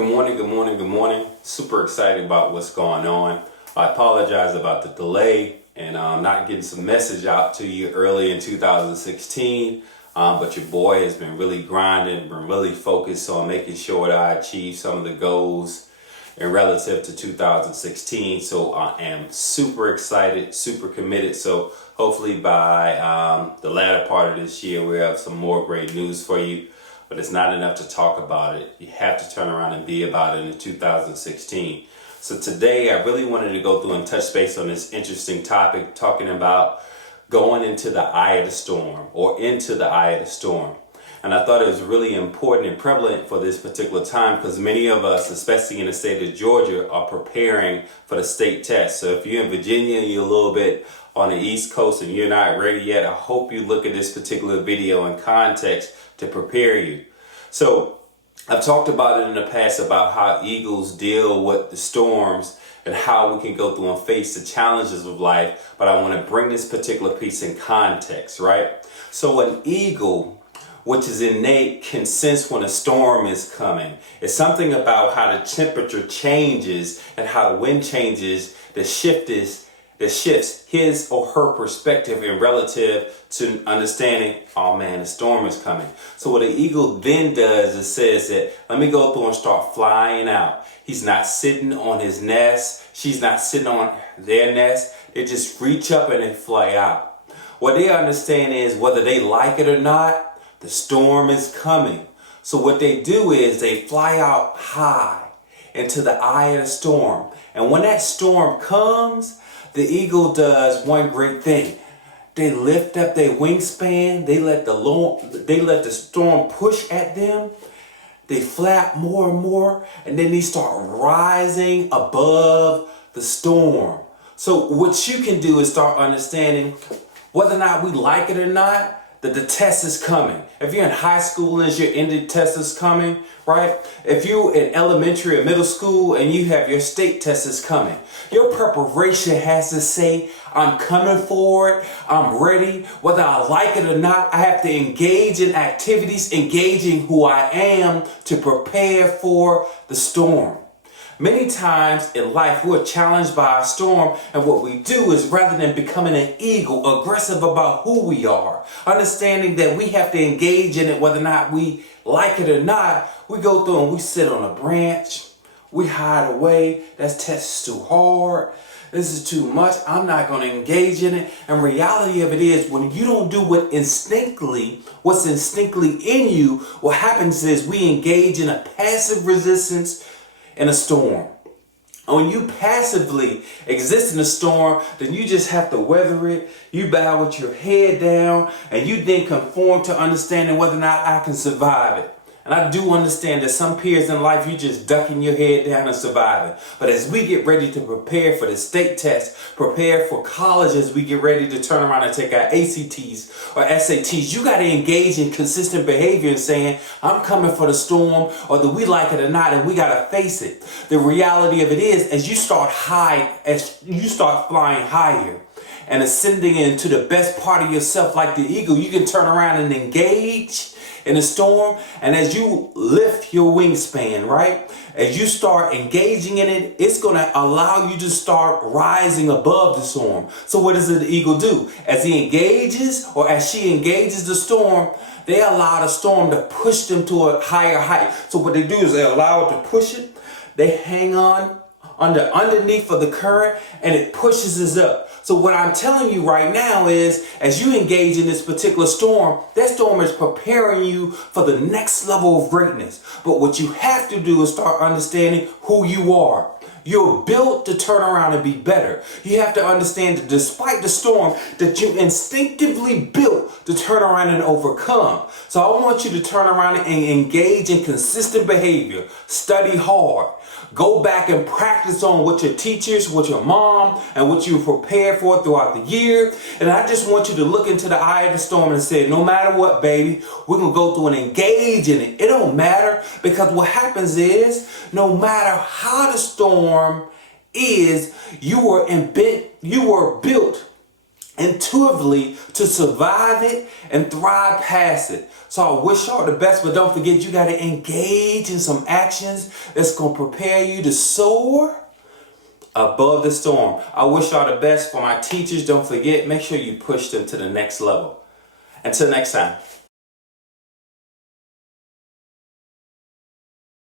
Good morning, good morning, good morning. Super excited about what's going on. I apologize about the delay and not getting some message out to you early in 2016. But your boy has been really grinding, been really focused on making sure that I achieve some of the goals in relative to 2016. So I am super excited, super committed. So hopefully by the latter part of this year, we have some more great news for you. But it's not enough to talk about it. You have to turn around and be about it in 2016. So today I really wanted to go through and touch base on this interesting topic, talking about going into the eye of the storm or into the eye of the storm. And I thought it was really important and prevalent for this particular time because many of us, especially in the state of Georgia, are preparing for the state test. So if you're in Virginia, you're a little bit on the East Coast and you're not ready yet, I hope you look at this particular video in context to prepare you. So I've talked about it in the past about how eagles deal with the storms and how we can go through and face the challenges of life. But I want to bring this particular piece in context, right? So an eagle, which is innate, can sense when a storm is coming. It's something about how the temperature changes and how the wind changes that shifts his or her perspective in relative to understanding, oh man, the storm is coming. So what an eagle then does is says that, let me go through and start flying out. He's not sitting on his nest. She's not sitting on their nest. They just reach up and they fly out. What they understand is whether they like it or not, the storm is coming. So what they do is they fly out high into the eye of the storm. And when that storm comes, the eagle does one great thing. They lift up their wingspan. They let the storm push at them. They flap more and more, and then they start rising above the storm. So what you can do is start understanding whether or not we like it or not, that the test is coming. If you're in high school and your end of test is coming, right? If you're in elementary or middle school and you have your state test is coming, your preparation has to say, I'm coming for it, I'm ready. Whether I like it or not, I have to engage in activities, engaging who I am to prepare for the storm. Many times in life, we're challenged by a storm, and what we do is rather than becoming an eagle, aggressive about who we are, understanding that we have to engage in it whether or not we like it or not, we go through and we sit on a branch, we hide away, that test is too hard, this is too much, I'm not going to engage in it. And reality of it is when you don't do what's instinctively in you, what happens is we engage in a passive resistance in a storm. When you passively exist in a storm, then you just have to weather it. You bow with your head down and you then conform to understanding whether or not I can survive it. And I do understand that some periods in life you just ducking your head down and surviving. But as we get ready to prepare for the state test, prepare for college, as we get ready to turn around and take our ACTs or SATs, you got to engage in consistent behavior and saying, I'm coming for the storm, or that we like it or not, and we got to face it. The reality of it is, as you start flying higher and ascending into the best part of yourself like the eagle, you can turn around and engage in a storm. And as you lift your wingspan, right, as you start engaging in it, it's going to allow you to start rising above the storm. So what does the eagle do? As he engages, or as she engages the storm, they allow the storm to push them to a higher height. So what they do is they allow it to push it. They hang on underneath of the current, and it pushes us up. So what I'm telling you right now is, as you engage in this particular storm, that storm is preparing you for the next level of greatness. But what you have to do is start understanding who you are. You're built to turn around and be better. You have to understand that despite the storm, that you instinctively built to turn around and overcome. So I want you to turn around and engage in consistent behavior. Study hard. Go back and practice on what your teachers, what your mom, and what you prepared for throughout the year. And I just want you to look into the eye of the storm and say, no matter what, baby, we're going to go through and engage in it. It don't matter, because what happens is, no matter how the storm is, you were built intuitively to survive it and thrive past it. So I wish y'all the best, but don't forget you got to engage in some actions that's going to prepare you to soar above the storm. I wish y'all the best. For my teachers, don't forget, make sure you push them to the next level. Until next time.